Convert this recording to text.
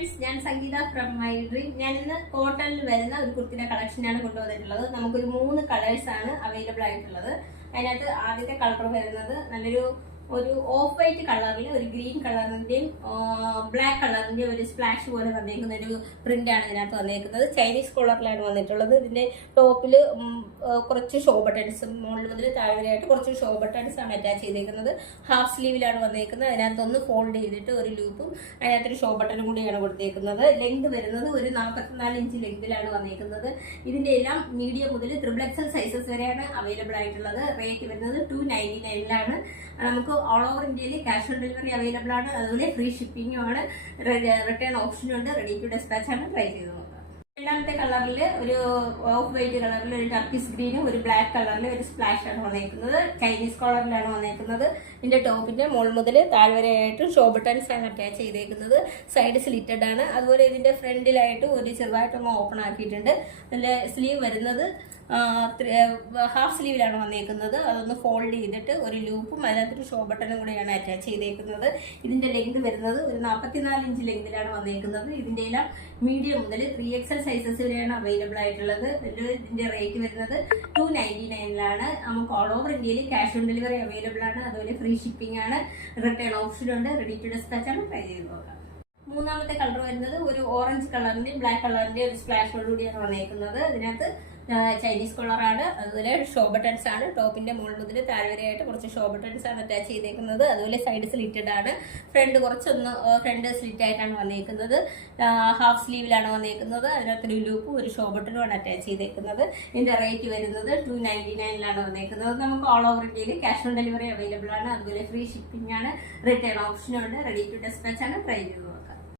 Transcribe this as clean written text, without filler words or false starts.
Friends, ഞാൻ സംഗീത from my dream. ഞാൻ ഇന്ന് കോട്ടണിൽ വരുന്ന ഒരു കുർത്തിയുടെ കളക്ഷനാണ് കൊണ്ടുവന്നിട്ടുള്ളത്. നമുക്കൊരു 3 കളേഴ്സ് ആണ് അവൈലബിൾ ആയിട്ടുള്ളത്. അതിനകത്ത് ആദ്യത്തെ കളർ വരുന്നത് ഒരു ഓഫ് വൈറ്റ് കളറിൽ ഒരു ഗ്രീൻ കളറിന്റെയും ബ്ലാക്ക് കളറിന്റെയും ഒരു സ്പ്ലാഷ് പോലെ വന്നേക്കുന്ന ഒരു പ്രിന്റ് ആണ് ഇതിനകത്ത് വന്നേക്കുന്നത്. ചൈനീസ് കോളറിലാണ് വന്നിട്ടുള്ളത്. ഇതിന്റെ ടോപ്പിൽ കുറച്ച് ഷോ ബട്ടൺസ്, മുകളിൽ മുതൽ താഴെയായിട്ട് കുറച്ച് ഷോ ബട്ടൺസ് ആണ് അറ്റാച്ച് ചെയ്തേക്കുന്നത്. ഹാഫ് സ്ലീവിലാണ് വന്നേക്കുന്നത്. അതിനകത്ത് ഒന്ന് ഫോൾഡ് ചെയ്തിട്ട് ഒരു ലൂപ്പും അതിനകത്തൊരു ഷോ ബട്ടണും കൂടിയാണ് കൊടുത്തേക്കുന്നത്. ലെങ്ത് വരുന്നത് ഒരു 44 ഇഞ്ച് ലെങ്തിലാണ് വന്നേക്കുന്നത്. ഇതിന്റെ എല്ലാം മീഡിയം മുതൽ XXL സൈസസ് വരെയാണ് അവൈലബിൾ ആയിട്ടുള്ളത്. റേറ്റ് വരുന്നത് 299 നമുക്ക് ഓൾ ഓവർ ഇന്ത്യയിൽ ക്യാഷ് ഓൺ ഡെലിവറി അവൈലബിൾ ആണ്. അതുപോലെ ഫ്രീ ഷിപ്പിംഗും ആണ്. റിട്ടേൺ ഓപ്ഷനും ഉണ്ട്. റെഡി ടു ഡെസ്പാച്ച് ആണ്. ട്രൈ ചെയ്ത് നോക്കാം. രണ്ടാമത്തെ കളറിൽ ഒരു ഓഫ് വൈറ്റ് കളറിൽ ഒരു ടർക്കിഷ് ഗ്രീനും ഒരു ബ്ലാക്ക് കളറിൽ ഒരു സ്പ്ലാഷ് ആണ് വന്നേക്കുന്നത്. ചൈനീസ് കോളറിലാണ് വന്നേക്കുന്നത്. ഇതിന്റെ ടോപ്പിന്റെ മുകൾ മുതൽ താഴ്വരയായിട്ട് ഷോ ബട്ടൺസ് ആണ് അറ്റാച്ച് ചെയ്തേക്കുന്നത്. സൈഡ് സ്ലിറ്റഡ് ആണ്. അതുപോലെ ഇതിന്റെ ഫ്രണ്ടിലായിട്ട് ഒരു ചെറുതായിട്ടൊന്ന് ഓപ്പൺ ആക്കിയിട്ടുണ്ട്. അതിന്റെ സ്ലീവ് വരുന്നത് ഹാഫ് സ്ലീവിലാണ് വന്നേക്കുന്നത്. അതൊന്ന് ഫോൾഡ് ചെയ്തിട്ട് ഒരു ലൂപ്പും അതിനകത്തൊരു ഷോ ബട്ടണും കൂടെയാണ് അറ്റാച്ച് ചെയ്തേക്കുന്നത്. ഇതിന്റെ ലെങ്ത് വരുന്നത് ഒരു 44 ഇഞ്ച് ലെങ്തിലാണ് വന്നേക്കുന്നത്. ഇതിന്റെ എല്ലാം മീഡിയം മുതൽ 3XL സൈസസ് വരെയാണ് അവൈലബിൾ ആയിട്ടുള്ളത്. ഇതിന്റെ റേറ്റ് വരുന്നത് 299 നമുക്ക് ഓൾ ഓവർ ഇന്ത്യയിൽ ക്യാഷ് ഓൺ ഡെലിവറി അവൈലബിൾ ആണ്. അതുപോലെ ഫ്രീ ഷിപ്പിംഗ് ആണ്. റിട്ടേൺ ഓപ്ഷൻ ഉണ്ട്. റെഡി ടു ഡെസ്പാച്ച് ആണ്. ട്രൈ ചെയ്ത് നോക്കാം. മൂന്നാമത്തെ കളർ വരുന്നത് ഒരു ഓറഞ്ച് കളറിന്റെയും ബ്ലാക്ക് കളറിന്റെയും ഒരു സ്പ്ലാഷോട് കൂടിയാണ് വന്നേക്കുന്നത്. ഇതിനകത്ത് ചൈനീസ് കളറാണ്. അതുപോലെ ഷോ ബട്ടൺസ് ആണ്. ടോപ്പിന്റെ മുകളിൽ മുതൽ താഴ്വരയായിട്ട് കുറച്ച് ഷോ ബട്ടൺസ് ആണ് അറ്റാച്ച് ചെയ്തേക്കുന്നത്. അതുപോലെ സൈഡ് സ്ലിറ്റഡ് ആണ്. ഫ്രണ്ട് സ്ലിറ്റ് ആയിട്ടാണ് വന്നേക്കുന്നത്. ഹാഫ് സ്ലീവിലാണ് വന്നേക്കുന്നത്. അതിനകത്തൊരു ലൂപ്പും ഒരു ഷോ ബട്ടണും ആണ് അറ്റാച്ച് ചെയ്തേക്കുന്നത്. ഇതിന്റെ റേറ്റ് വരുന്നത് 299 വന്നേക്കുന്നത്. നമുക്ക് ഓൾ ഓവർ ഇന്ത്യയിൽ ക്യാഷ് ഓൺ ഡെലിവറി അവൈലബിൾ ആണ്. അതുപോലെ ഫ്രീ ഷിപ്പിംഗ് ആണ്. റിട്ടേൺ ഓപ്ഷനും ഉണ്ട്. റെഡി ടു ഡെസ്പാച്ച് ആണ്. ട്രൈ ചെയ്തു.